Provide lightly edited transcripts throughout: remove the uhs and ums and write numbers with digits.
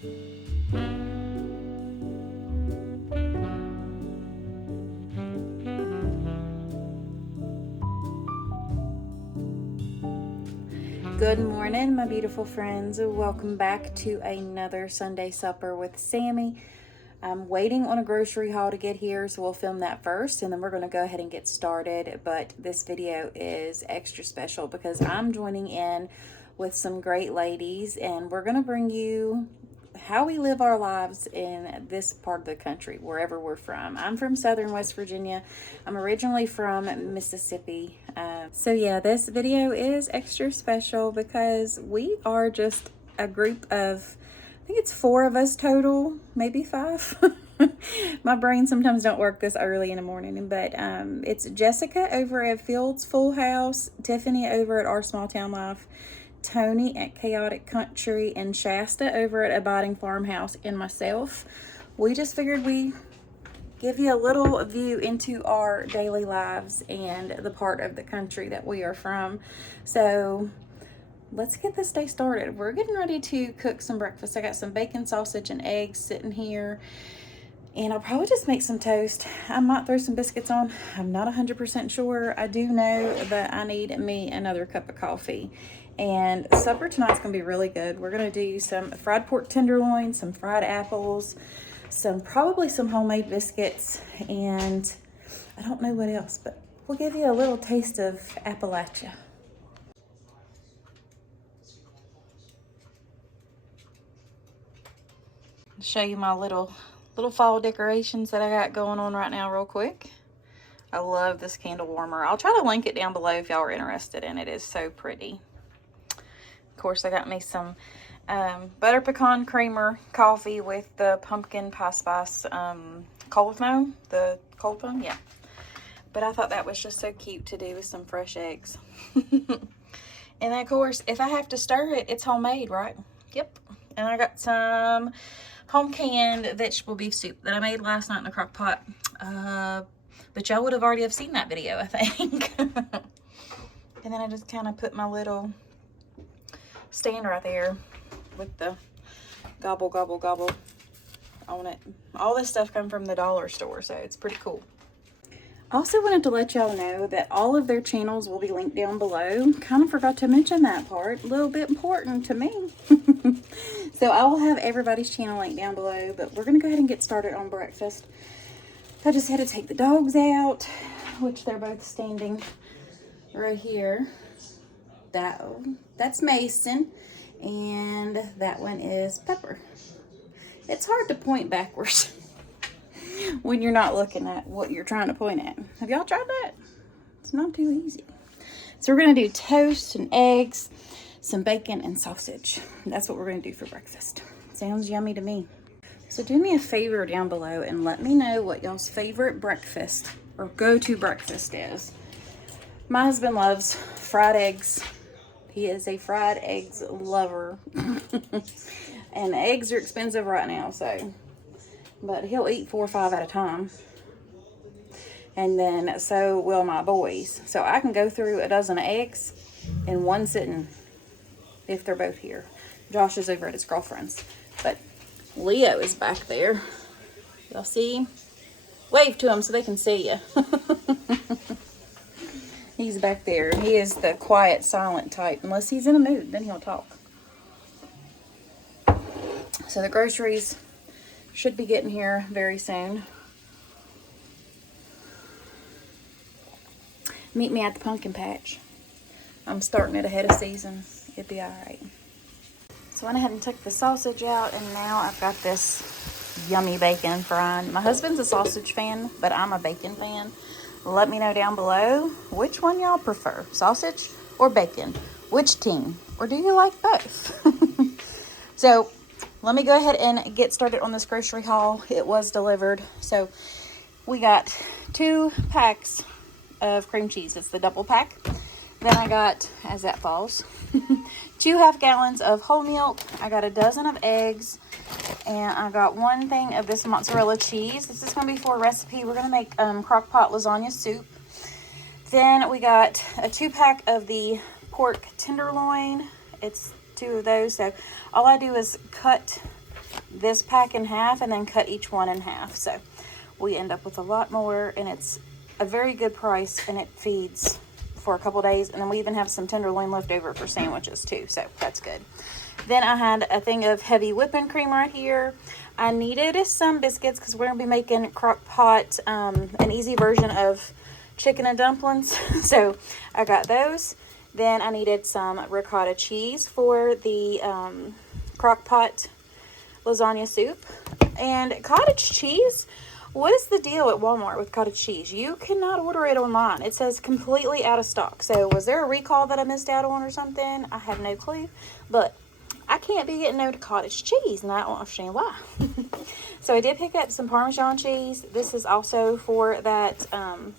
Good morning, my beautiful friends. Welcome back to another Sunday supper with Sammy. I'm waiting on a grocery haul to get here, so we'll film that first and then we're going to go ahead and get started. But this video is extra special because I'm joining in with some great ladies and we're going to bring you how we live our lives in this part of the country, wherever we're from. I'm from Southern West Virginia. I'm originally from Mississippi. So yeah, this video is extra special because we are just a group of, I think it's 4 of us total, maybe 5. My brain sometimes don't work this early in the morning, but it's Jessica over at Fields Full House, Tiffany over at Our Small Town Life, Tony at Chaotic Country, and Shasta over at Abiding Farmhouse, and myself. We just figured we give you a little view into our daily lives and the part of the country that we are from. So let's get this day started. We're getting ready to cook some breakfast. I got some bacon, sausage, and eggs sitting here. And I'll probably just make some toast. I might throw some biscuits on. I'm not 100% sure. I do know that I need me another cup of coffee. And supper tonight's gonna be really good. We're gonna do some fried pork tenderloin, some fried apples, probably some homemade biscuits, and I don't know what else, but we'll give you a little taste of Appalachia. Show you my little fall decorations that I got going on right now real quick. I love this candle warmer. I'll try to link it down below if y'all are interested in it. It is so pretty. Of course, I got me some butter pecan creamer coffee with the pumpkin pie spice cold foam, yeah. But I thought that was just so cute to do with some fresh eggs. And then, of course, if I have to stir it, it's homemade, right? Yep. And I got some home canned vegetable beef soup that I made last night in a crock pot. But y'all would have already have seen that video, I think. And then I just kind of put my little stand right there with the gobble gobble gobble on it. All this stuff come from the dollar store, so it's pretty cool. I also wanted to let y'all know that all of their channels will be linked down below. Kind of forgot to mention that part. A little bit important to me. So I will have everybody's channel linked down below, but we're gonna go ahead and get started on breakfast. I just had to take the dogs out, which they're both standing right here. That's Mason, and that one is Pepper. It's hard to point backwards when you're not looking at what you're trying to point at. Have y'all tried that? It's not too easy. So we're gonna do toast and eggs, some bacon and sausage. That's what we're gonna do for breakfast. Sounds yummy to me. So do me a favor down below and let me know what y'all's favorite breakfast or go-to breakfast is. My husband loves fried eggs. He is a fried eggs lover. And eggs are expensive right now, so, but he'll eat 4 or 5 at a time. And then so will my boys. So I can go through a dozen of eggs in one sitting if they're both here. Josh is over at his girlfriend's, but Leo is back there. Y'all see him? Wave to him so they can see you. He's back there. He is the quiet, silent type. Unless he's in a mood, then he'll talk. So the groceries should be getting here very soon. Meet me at the pumpkin patch. I'm starting it ahead of season. It'll be all right. So I went ahead and took the sausage out, and now I've got this yummy bacon frying. My husband's a sausage fan, but I'm a bacon fan. Let me know down below which one y'all prefer, sausage or bacon. Which team? Or do you like both? So let me go ahead and get started on this grocery haul. It was delivered. So we got 2 packs of cream cheese. It's the double pack. Then I got, as that falls, 2 half-gallons of whole milk. I got a dozen of eggs. And I got 1 thing of this mozzarella cheese. This is going to be for a recipe. We're going to make crock-pot lasagna soup. Then we got a 2-pack of the pork tenderloin. It's 2 of those. So all I do is cut this pack in half and then cut each one in half. So we end up with a lot more, and it's a very good price, and it feeds for a couple days. And then we even have some tenderloin left over for sandwiches too, so that's good. Then I had a thing of heavy whipping cream right here. I needed some biscuits because we're going to be making crock pot, an easy version of chicken and dumplings. So I got those. Then I needed some ricotta cheese for the crock pot lasagna soup. And cottage cheese, what is the deal at Walmart with cottage cheese? You cannot order it online. It says completely out of stock. So was there a recall that I missed out on or something? I have no clue. But I can't be getting no cottage cheese, and I don't understand why. So I did pick up some Parmesan cheese. This is also for that, the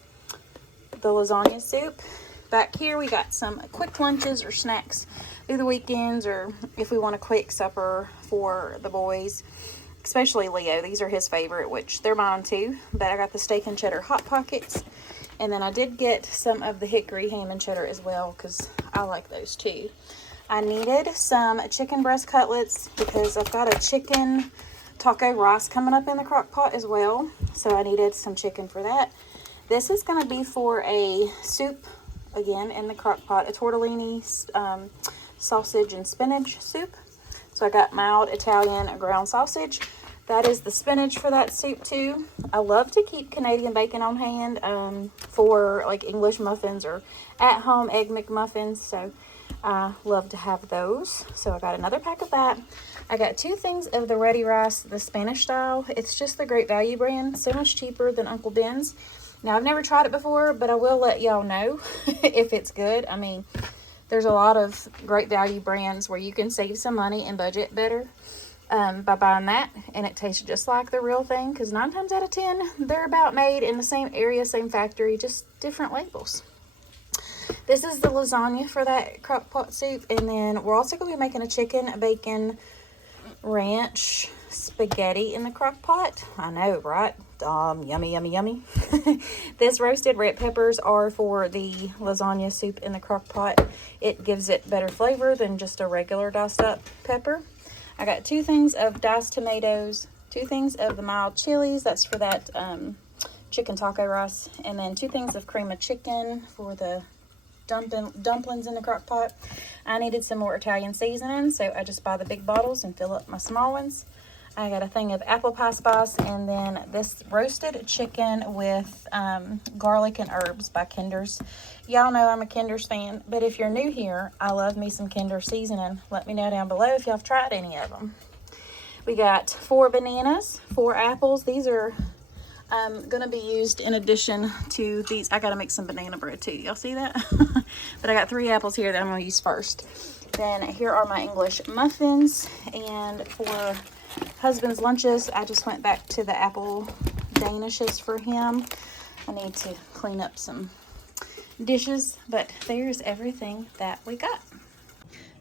lasagna soup. Back here we got some quick lunches or snacks through the weekends, or if we want a quick supper for the boys, especially Leo. These are his favorite, which they're mine too. But I got the steak and cheddar Hot Pockets. And then I did get some of the hickory ham and cheddar as well, because I like those too. I needed some chicken breast cutlets because I've got a chicken taco rice coming up in the crock pot as well. So I needed some chicken for that. This is going to be for a soup, again, in the crock pot. A tortellini, sausage and spinach soup. So I got mild Italian ground sausage. That is the spinach for that soup too. I love to keep Canadian bacon on hand for like English muffins or at-home Egg McMuffins. So I love to have those. So I got another pack of that. I got 2 things of the ready rice, the Spanish style. It's just the Great Value brand. So much cheaper than Uncle Ben's. Now, I've never tried it before, but I will let y'all know if it's good. I mean, there's a lot of Great Value brands where you can save some money and budget better by buying that. And it tastes just like the real thing, because 9 times out of 10, they're about made in the same area, same factory, just different labels. This is the lasagna for that crock pot soup. And then we're also going to be making a chicken bacon ranch spaghetti in the crock pot. I know, right? Yummy, yummy, yummy. This roasted red peppers are for the lasagna soup in the crock pot. It gives it better flavor than just a regular diced up pepper. I got 2 things of diced tomatoes, 2 things of the mild chilies. That's for that chicken taco rice. And then 2 things of cream of chicken for the dumplings in the crock pot. I needed some more Italian seasoning, so I just buy the big bottles and fill up my small ones. I got a thing of apple pie spice, and then this roasted chicken with garlic and herbs by Kinder's. Y'all know I'm a Kinder's fan, but if you're new here, I love me some Kinder seasoning. Let me know down below if y'all have tried any of them. We got 4 bananas, 4 apples. These are going to be used in addition to these. I got to make some banana bread too. Y'all see that? But I got 3 apples here that I'm going to use first. Then here are my English muffins. And for husband's lunches, I just went back to the apple danishes for him. I need to clean up some dishes, but there's everything that we got.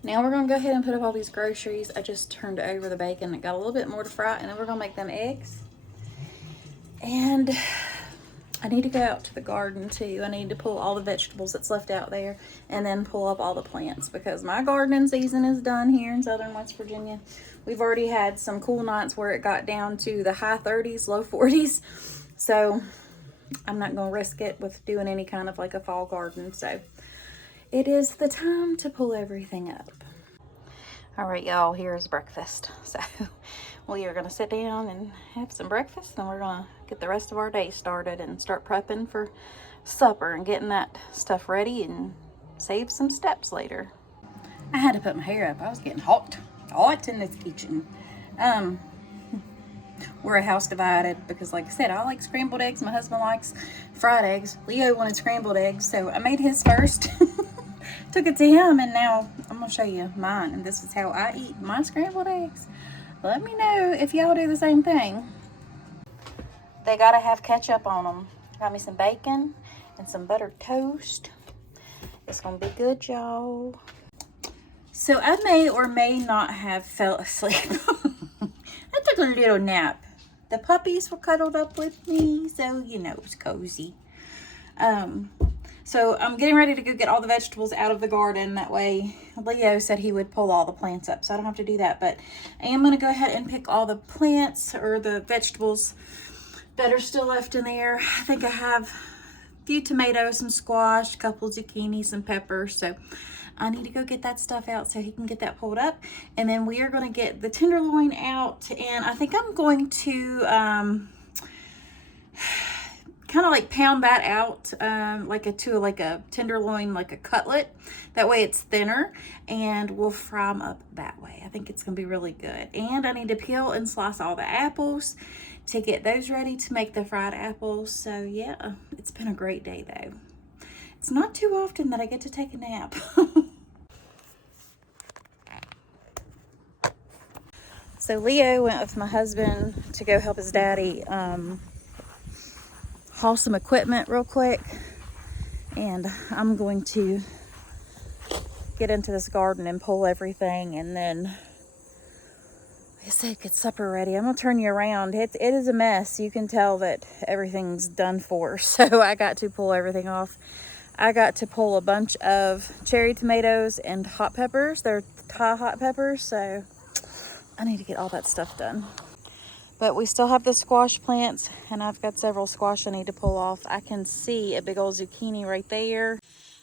Now we're going to go ahead and put up all these groceries. I just turned over the bacon. It got a little bit more to fry, and then we're going to make them eggs. And I need to go out to the garden too. I need to pull all the vegetables that's left out there, and then pull up all the plants, because my gardening season is done here in southern West Virginia. We've already had some cool nights where it got down to the high 30s, low 40s. So I'm not going to risk it with doing any kind of like a fall garden. So it is the time to pull everything up. All right, y'all, here's breakfast. So we are going to sit down and have some breakfast, and we're going to get the rest of our day started and start prepping for supper and getting that stuff ready and save some steps later. I had to put my hair up. I was getting hot in this kitchen. We're a house divided because, like I said, I like scrambled eggs. My husband likes fried eggs. Leo wanted scrambled eggs, so I made his first. Took it to him, and now I'm going to show you mine, and this is how I eat my scrambled eggs. Let me know if y'all do the same thing. They got to have ketchup on them. Got me some bacon and some buttered toast. It's going to be good, y'all. So I may or may not have fell asleep. I took a little nap. The puppies were cuddled up with me, so, you know, it was cozy. So I'm getting ready to go get all the vegetables out of the garden. That way, Leo said he would pull all the plants up, so I don't have to do that. But I am going to go ahead and pick all the plants or the vegetables that are still left in there. I think I have a few tomatoes, some squash, a couple zucchini, some peppers. So I need to go get that stuff out so he can get that pulled up. And then we are going to get the tenderloin out. And I think I'm going to kind of like pound that out like a tenderloin, like a cutlet. That way it's thinner, and we'll fry them up that way. I think it's going to be really good. And I need to peel and slice all the apples to get those ready to make the fried apples. So yeah, it's been a great day though. It's not too often that I get to take a nap. So Leo went with my husband to go help his daddy haul some equipment real quick. And I'm going to get into this garden and pull everything, and then, like I said, get supper ready. I'm gonna turn you around. It is a mess. You can tell that everything's done for. So I got to pull everything off. I got to pull a bunch of cherry tomatoes and hot peppers. They're Thai hot peppers, so I need to get all that stuff done. But we still have the squash plants, and I've got several squash I need to pull off. I can see a big old zucchini right there.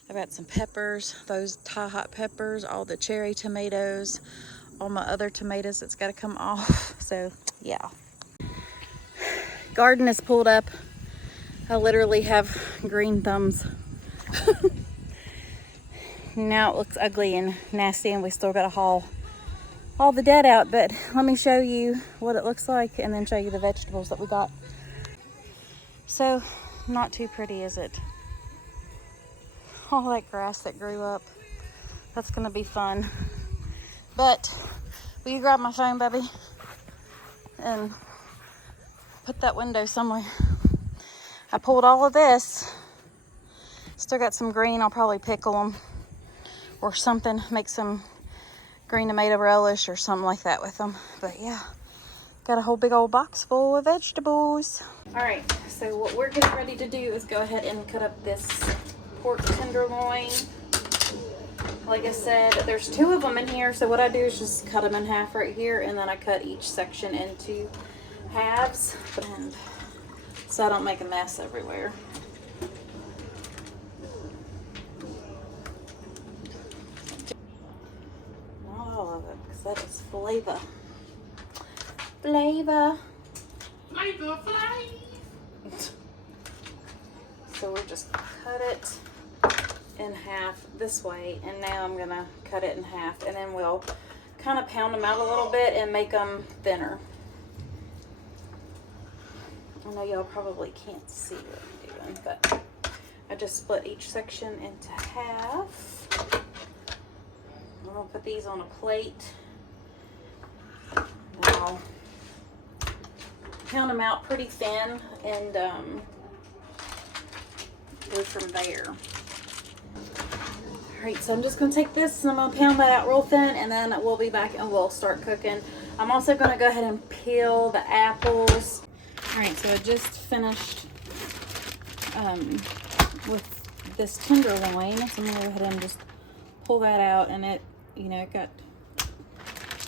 I've got some peppers, those Thai hot peppers, all the cherry tomatoes, all my other tomatoes that's got to come off. So yeah. Garden is pulled up. I literally have green thumbs. Now it looks ugly and nasty, and we still got to haul all the dead out, but let me show you what it looks like and then show you the vegetables that we got. So not too pretty, is it? All that grass that grew up. That's gonna be fun. But will you grab my phone, baby, and put that window somewhere? I pulled all of this. Still got some green. I'll probably pickle them or something, make some green tomato relish or something like that with them. But yeah, got a whole big old box full of vegetables. All right, so what we're getting ready to do is go ahead and cut up this pork tenderloin. Like I said, there's 2 of them in here, so what I do is just cut them in half right here, and then I cut each section into halves, and so I don't make a mess everywhere. That is flavor. Flavor. Flavor, flavor. So we'll just cut it in half this way, and now I'm gonna cut it in half, and then we'll kind of pound them out a little bit and make them thinner. I know y'all probably can't see what I'm doing, but I just split each section into half. I'm gonna put these on a plate. I'll pound them out pretty thin and go from there. Alright, so I'm just going to take this and I'm going to pound that out real thin, and then we'll be back and we'll start cooking. I'm also going to go ahead and peel the apples. Alright, so I just finished with this tenderloin. So I'm going to go ahead and just pull that out, and it, you know, it got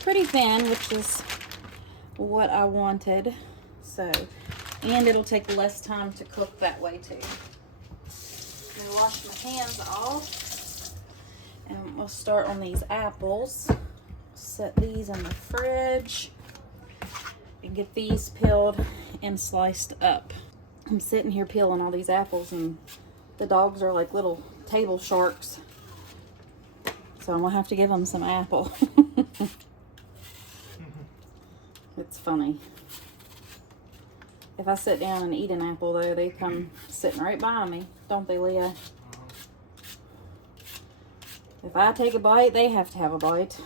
pretty thin, which is what I wanted. So, and it'll take less time to cook that way too. I'm gonna wash my hands off, and we'll start on these apples. Set these in the fridge and get these peeled and sliced up. I'm sitting here peeling all these apples, and the dogs are like little table sharks, so I'm gonna have to give them some apple. It's funny. If I sit down and eat an apple, though, they come sitting right by me, don't they, Leah? If I take a bite, they have to have a bite.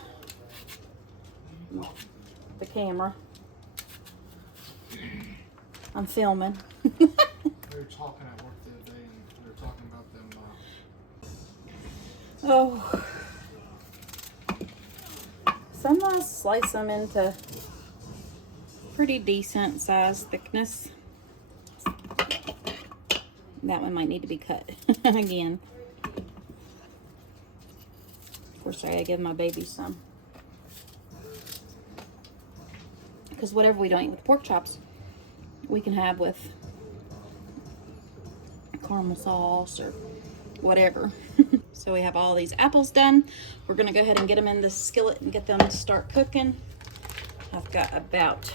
The camera. I'm filming. We were talking at work the other day, and we were talking about them. Oh. So I'm going to slice them into pretty decent size thickness. That one might need to be cut again. Of course, I give my baby some. Because whatever we don't eat with pork chops, we can have with caramel sauce or whatever. So we have all these apples done. We're gonna go ahead and get them in the skillet and get them to start cooking. I've got about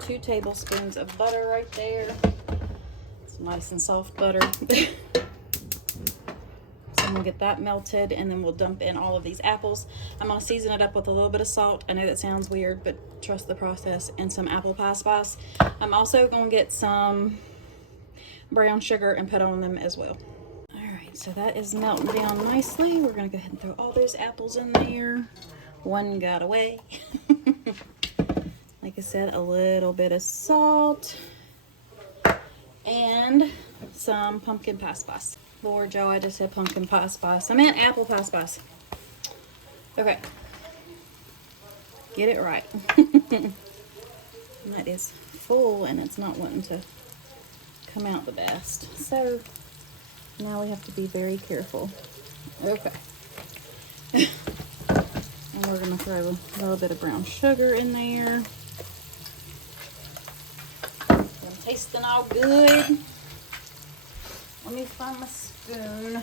2 tablespoons of butter right there. It's nice and soft butter. So I'm gonna get that melted, and then we'll dump in all of these apples. I'm gonna season it up with a little bit of salt. I know that sounds weird, but trust the process, and some apple pie spice. I'm also gonna get some brown sugar and put on them as well. All right, so that is melting down nicely. We're gonna go ahead and throw all those apples in there. One got away. Like I said, a little bit of salt and some pumpkin pie spice. Lord Joe, I just said pumpkin pie spice. I meant apple pie spice. Okay. Get it right. That is full and it's not wanting to come out the best. So now we have to be very careful. Okay. And we're going to throw a little bit of brown sugar in there. It's tasting all good. Let me find my spoon.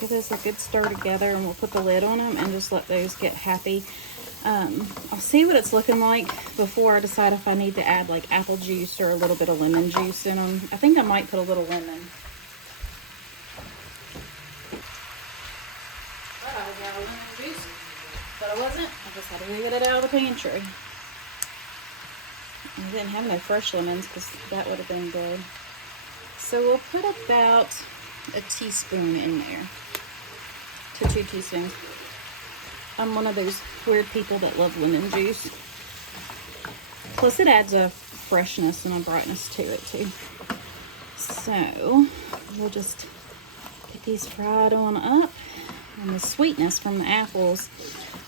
Give this a good stir together, and we'll put the lid on them and just let those get happy. I'll see what it's looking like before I decide if I need to add like apple juice or a little bit of lemon juice in them. I think I might put a little lemon. Thought I was out of lemon juice, but I wasn't. I just had to get it out of the pantry. I didn't have no fresh lemons because that would have been good. So we'll put about a teaspoon in there to 2 teaspoons. I'm one of those weird people that love lemon juice. Plus it adds a freshness and a brightness to it too. So we'll just get these fried on up. And the sweetness from the apples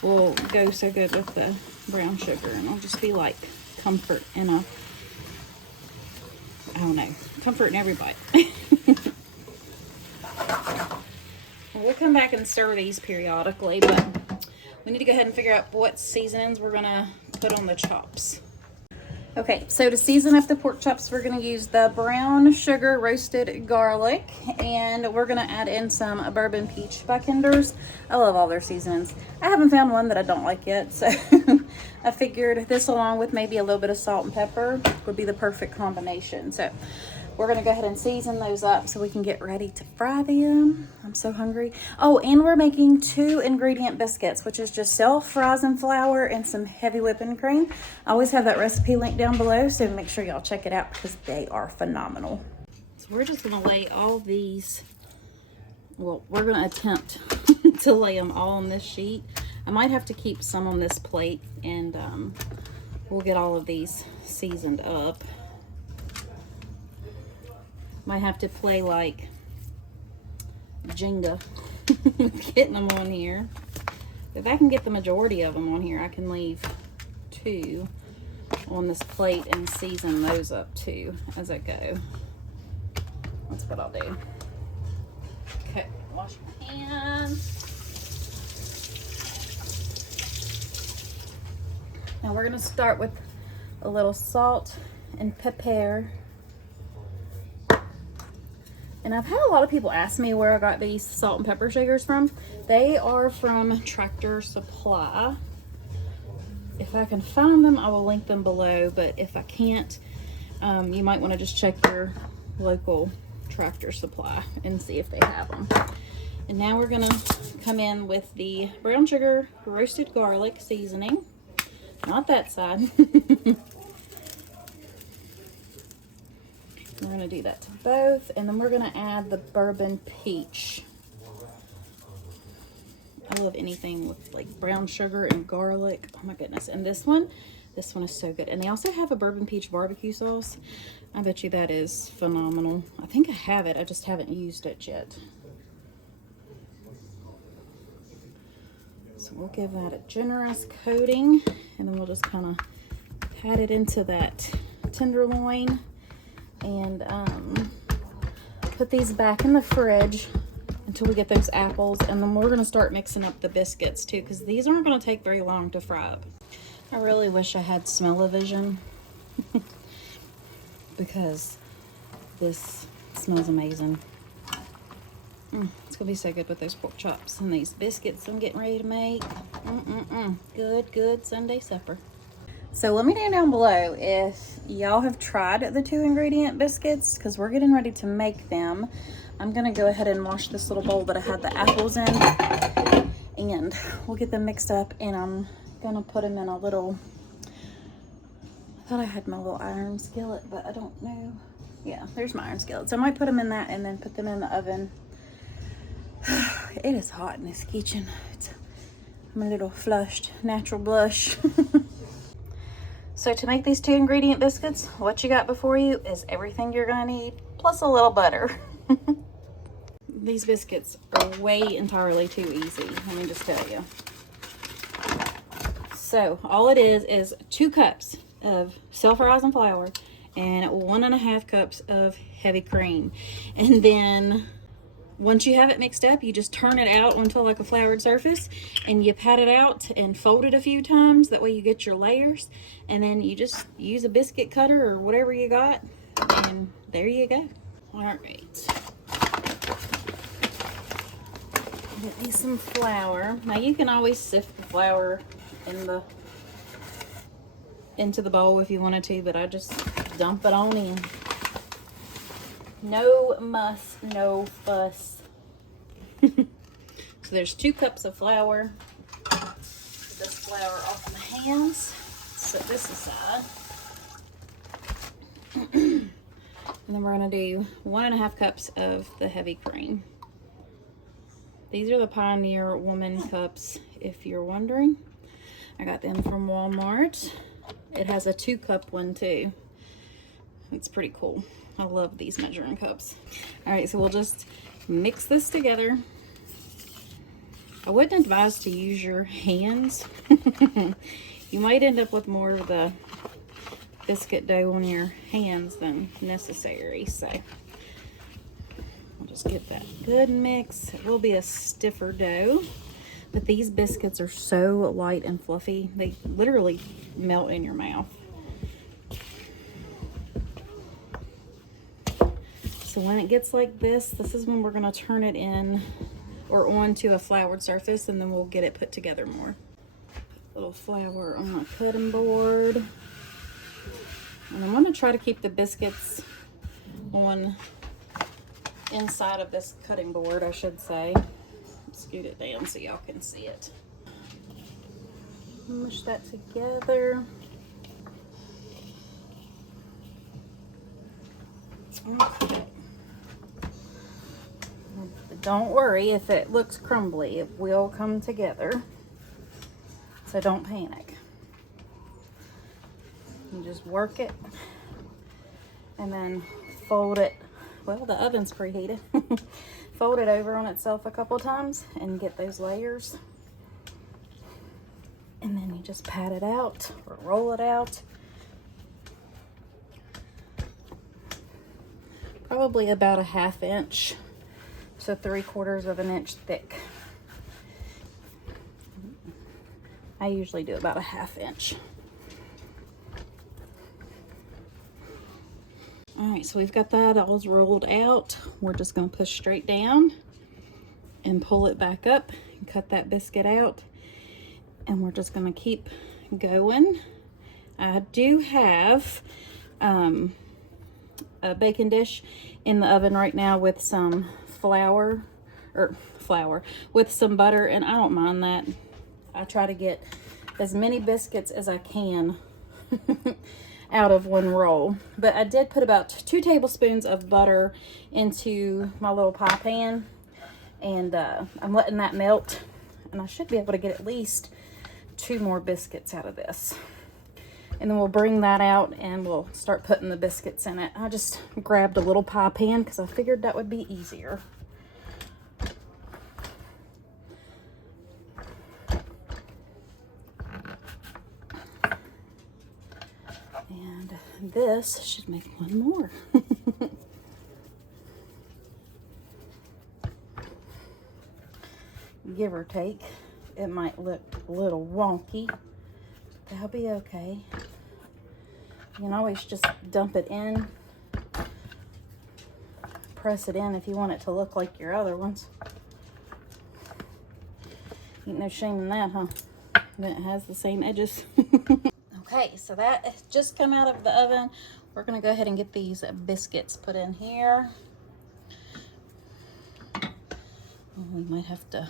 will go so good with the brown sugar, and it'll just be like comfort in a, I don't know, comfort in every bite. We'll come back and stir these periodically, but we need to go ahead and figure out what seasonings we're gonna put on the chops. Okay, so to season up the pork chops, we're gonna use the brown sugar roasted garlic, and we're gonna add in some bourbon peach by Kinder's. I love all their seasonings. I haven't found one that I don't like yet, so I figured this along with maybe a little bit of salt and pepper would be the perfect combination. So we're gonna go ahead and season those up so we can get ready to fry them. I'm so hungry. Oh, and we're making 2 ingredient biscuits, which is just self-rising flour and some heavy whipping cream. I always have that recipe linked down below, so make sure y'all check it out because they are phenomenal. So we're just gonna lay all these, well, we're gonna attempt to lay them all on this sheet. I might have to keep some on this plate, and we'll get all of these seasoned up. Might have to play like Jenga, getting them on here. If I can get the majority of them on here, I can leave 2 on this plate and season those up too as I go. That's what I'll do. Okay, wash my hands. Now we're gonna start with a little salt and pepper. And I've had a lot of people ask me where I got these salt and pepper shakers from. They are from Tractor Supply. If I can find them, I will link them below. But if I can't, you might want to just check your local Tractor Supply and see if they have them. And now we're gonna come in with the brown sugar roasted garlic seasoning. Not that side. We're going to do that to both, and then we're going to add the bourbon peach. I love anything with like brown sugar and garlic. Oh my goodness. And this one is so good. And they also have a bourbon peach barbecue sauce. I bet you that is phenomenal. I think I have it. I just haven't used it yet. So we'll give that a generous coating, and then we'll just kind of pat it into that tenderloin, and put these back in the fridge until we get those apples, and then we're going to start mixing up the biscuits too, because these aren't going to take very long to fry up. I really wish I had smell-o-vision because this smells amazing. It's gonna be so good with those pork chops and these biscuits I'm getting ready to make. Good Sunday supper. So let me know down below if y'all have tried the 2 ingredient biscuits, because we're getting ready to make them. I'm gonna go ahead and wash this little bowl that I had the apples in, and we'll get them mixed up, and I'm gonna put them in a little, I thought I had my little iron skillet, but I don't know. Yeah, there's my iron skillet. So I might put them in that and then put them in the oven. It is hot in this kitchen. I'm a little flushed, natural blush. So to make these 2 ingredient biscuits, what you got before you is everything you're gonna need, plus a little butter. These biscuits are way entirely too easy, let me just tell you. So all it is 2 cups of self-rising flour and 1.5 cups of heavy cream. And then once you have it mixed up, you just turn it out onto like a floured surface, and you pat it out and fold it a few times. That way you get your layers, and then you just use a biscuit cutter or whatever you got, and there you go. All right. Get me some flour. Now you can always sift the flour into the bowl if you wanted to, but I just dump it on in. No muss, no fuss. So there's 2 cups of flour. Get this flour off my hands. Set this aside. And then we're gonna do 1.5 cups of the heavy cream. These are the Pioneer Woman cups, if you're wondering. I got them from Walmart. It has a 2-cup one too. It's pretty cool. I love these measuring cups. All right, so we'll just mix this together. I wouldn't advise to use your hands. You might end up with more of the biscuit dough on your hands than necessary. So I'll just get that good mix. It will be a stiffer dough, but these biscuits are so light and fluffy. They literally melt in your mouth. So when it gets like this is when we're going to turn it in or onto a floured surface, and then we'll get it put together more. Put a little flour on my cutting board. And I'm going to try to keep the biscuits on inside of this cutting board, I should say. Scoot it down so y'all can see it. Mush that together. Okay. Don't worry if it looks crumbly, it will come together. So don't panic. You just work it and then fold it. Well, the oven's preheated. Fold it over on itself a couple times and get those layers. And then you just pat it out or roll it out. Probably about a 1/2 inch to 3/4 of an inch thick. I usually do about a 1/2 inch. All right, so we've got that all rolled out. We're just going to push straight down and pull it back up and cut that biscuit out. And we're just going to keep going. I do have a baking dish in the oven right now with some flour, with some butter, and I don't mind that. I try to get as many biscuits as I can out of one roll. But I did put about 2 tablespoons of butter into my little pie pan, and I'm letting that melt, and I should be able to get at least 2 more biscuits out of this. And then we'll bring that out and we'll start putting the biscuits in it. I just grabbed a little pie pan because I figured that would be easier. And this should make one more. Give or take. It might look a little wonky. That'll be okay. You can always just dump it in. Press it in if you want it to look like your other ones. Ain't no shame in that, huh? That it has the same edges. Okay, so that has just come out of the oven. We're gonna go ahead and get these biscuits put in here. We might have to,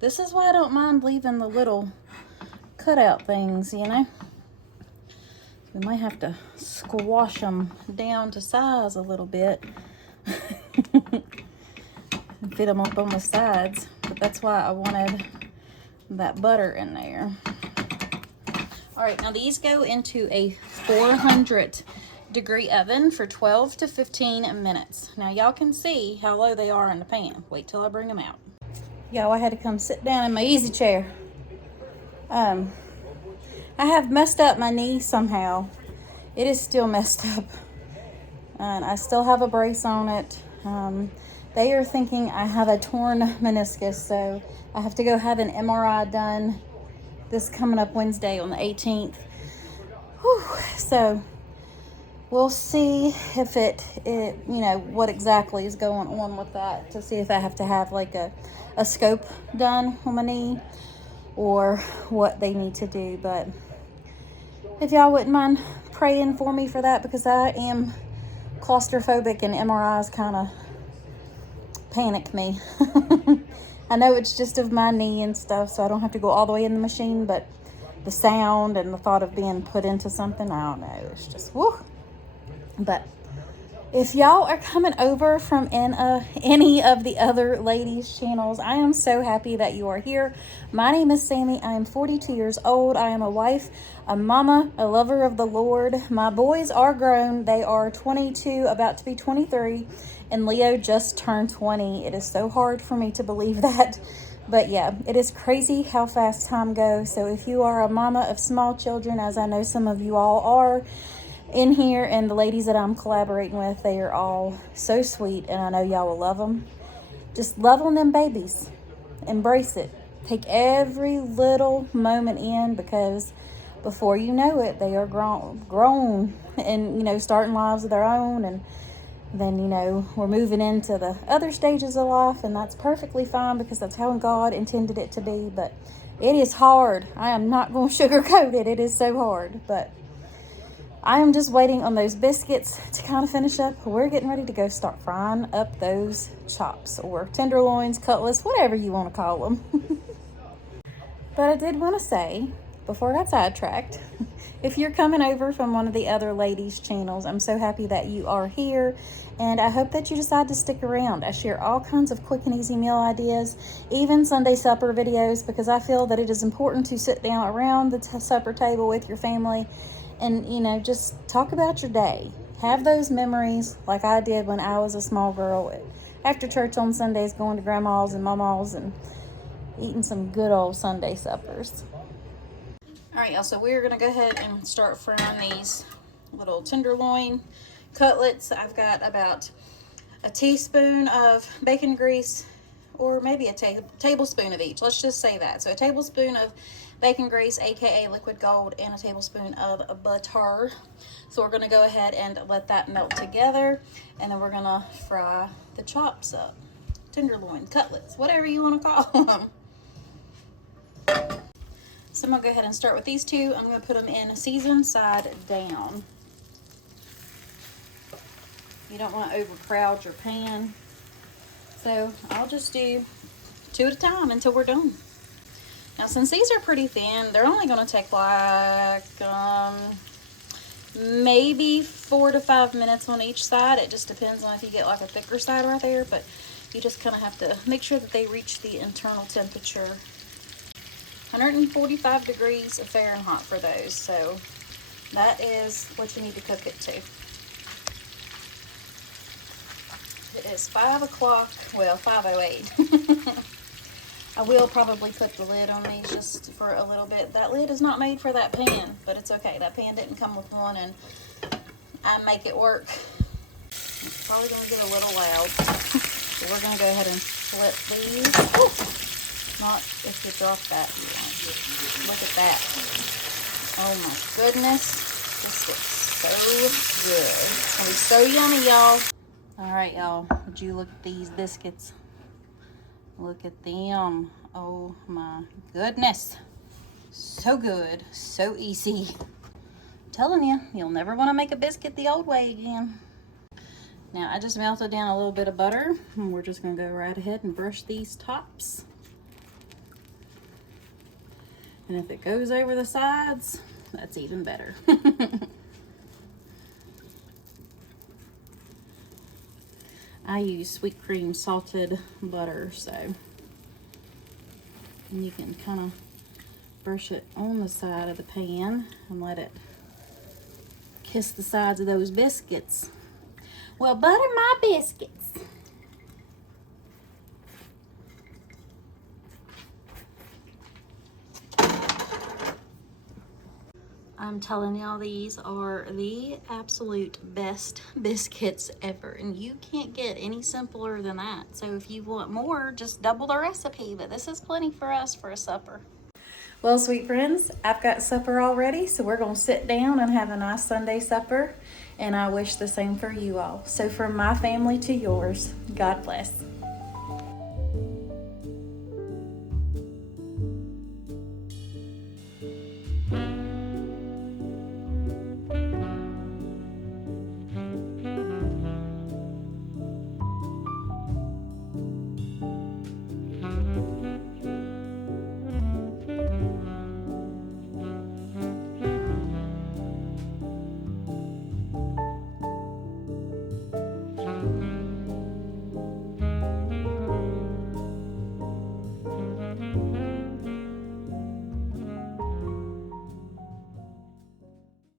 this is why I don't mind leaving the little cutout things, you know? We might have to squash them down to size a little bit. And fit them up on the sides, but that's why I wanted that butter in there. All right, now these go into a 400-degree oven for 12 to 15 minutes. Now y'all can see how low they are in the pan. Wait till I bring them out. Y'all, I had to come sit down in my easy chair. I have messed up my knee somehow. It is still messed up. And I still have a brace on it. They are thinking I have a torn meniscus, so I have to go have an MRI done this coming up Wednesday on the 18th. Whew. So we'll see if it, you know, what exactly is going on with that, to see if I have to have like a scope done on my knee or what they need to do. But if y'all wouldn't mind praying for me for that, because I am claustrophobic and MRIs kind of panic me. I know it's just of my knee and stuff, so I don't have to go all the way in the machine, but the sound and the thought of being put into something, I don't know, it's just woo. But if y'all are coming over from any of the other ladies' channels, I am so happy that you are here. My name is Sammy. I am 42 years old. I am a wife, a mama, a lover of the Lord. My boys are grown. They are 22, about to be 23, and Leo just turned 20. It is so hard for me to believe that. But yeah, it is crazy how fast time goes. So if you are a mama of small children, as I know some of you all are in here, and the ladies that I'm collaborating with, they are all so sweet, and I know y'all will love them. Just love on them babies. Embrace it. Take every little moment in, because before you know it, they are grown and, you know, starting lives of their own. And then, you know, we're moving into the other stages of life, and that's perfectly fine, because that's how God intended it to be. But it is hard. I am not going to sugarcoat it. It is so hard. But I am just waiting on those biscuits to kind of finish up. We're getting ready to go start frying up those chops, or tenderloins, cutlets, whatever you want to call them. But I did want to say, before I got sidetracked, if you're coming over from one of the other ladies' channels, I'm so happy that you are here, and I hope that you decide to stick around. I share all kinds of quick and easy meal ideas, even Sunday supper videos, because I feel that it is important to sit down around the supper table with your family and, you know, just talk about your day. Have those memories like I did when I was a small girl, after church on Sundays, going to grandma's and mama's and eating some good old Sunday suppers. All right, y'all, so we're going to go ahead and start frying these little tenderloin cutlets. I've got about a teaspoon of bacon grease, or maybe a tablespoon of each. Let's just say that. So a tablespoon of bacon grease, aka liquid gold, and a tablespoon of butter. So we're going to go ahead and let that melt together, and then we're going to fry the chops up. Tenderloin, cutlets, whatever you want to call them. So I'm going to go ahead and start with these two. I'm going to put them in seasoned side down. You don't want to overcrowd your pan. So I'll just do 2 at a time until we're done. Now, since these are pretty thin, they're only going to take like maybe 4 to 5 minutes on each side. It just depends on if you get like a thicker side right there, but you just kind of have to make sure that they reach the internal temperature. 145 degrees Fahrenheit for those, so that is what you need to cook it to. It is 5 o'clock, well, 5:08. I will probably put the lid on these just for a little bit. That lid is not made for that pan, but it's okay. That pan didn't come with one, and I make it work. It's probably going to get a little loud. So we're going to go ahead and flip these. Ooh, not if you drop that. Look at that. Oh my goodness. This looks so good. It's going to be so yummy, y'all. All right, y'all. Would you look at these biscuits? Look at them. Oh my goodness. So good. So easy. I'm telling you, you'll never want to make a biscuit the old way again. Now, I just melted down a little bit of butter, and we're just going to go right ahead and brush these tops. And if it goes over the sides, that's even better. I use sweet cream salted butter, so you can kind of brush it on the side of the pan and let it kiss the sides of those biscuits. Well, butter my biscuits. I'm telling y'all, these are the absolute best biscuits ever, and you can't get any simpler than that. So if you want more, just double the recipe, but this is plenty for us for a supper. Well, sweet friends, I've got supper all ready, so we're going to sit down and have a nice Sunday supper, and I wish the same for you all. So from my family to yours, God bless.